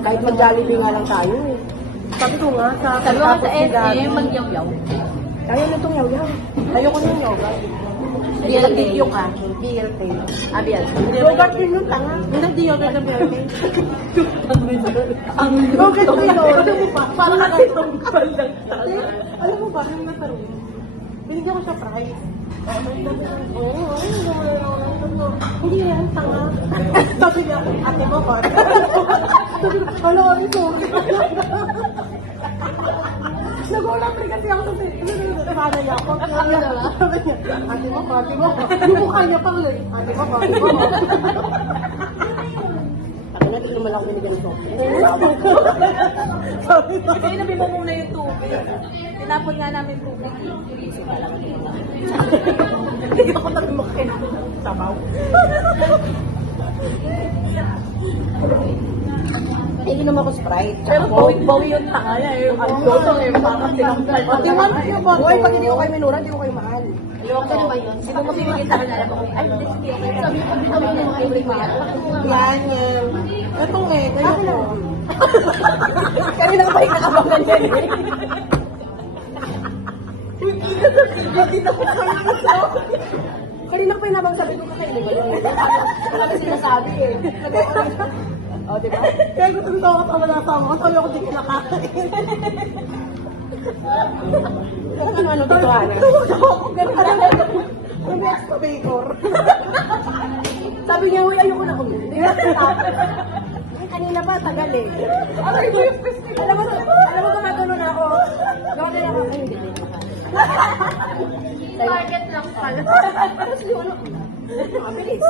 Kahit mag-Jollibee nga lang tayo eh. Sabi ko nga, Sabi ko sa SM, mag-yaw-yaw. kaya na itong yaw-yaw. Ayoko ng yoga. BLT. ka. BLT. BLT. Yogurt yun yung tanga. Hindi yogurt ng BLT. Ang Yogurt na yogurt. Parang nakatong lang. Alam mo ba, yung natarong, binigyan ko siya prize. Hindi yan, tanga. Sabi niya, ate mo ba? Sabi ko, hala, ito. Nagulat rin kasi ako sa sana niya ako. Sabi niya, ate mo ba? Yung mukha niya pang lang. Ate mo ba? Sabi niya, hindi naman ako binigyan ng soft. Sabi ko, Kasi nabi mo muna yung tubig. Tinapon nga namin tubig. Hindi ako tabi makain. sabaw. Hindi naman ako Sprite. Pero bawi yung tanga niya. Yung alcohol eh. Bakit silang Tingnan mo siya ba? Hoy, pag hindi ko kayo minura, hindi ko kayo mahal. Ayoko naman yun. Sino magbibigay sa akin? Alam ko, ay, hindi, okay. Sabi ko, hindi naman yung favorite ko yan. Yan, yan. Itong kayo ko. Kanina ka ba yung nakabangan yan eh? Kanina pa yung nabang sabi ko kakainin ko yun. Wala ka sinasabi eh. O, diba? Kaya gusto ko ako tama na tama. Sabi ako di kinakain. Ano dito, Ana? Ang extra bacon. Sabi niya, uy, ayoko na kumili. Kanina pa, tagal eh. Alam mo, gumagano na ako. Gumagano ako. Ay, hindi. Target lang pala. Tapos yun, ano? Mabilis.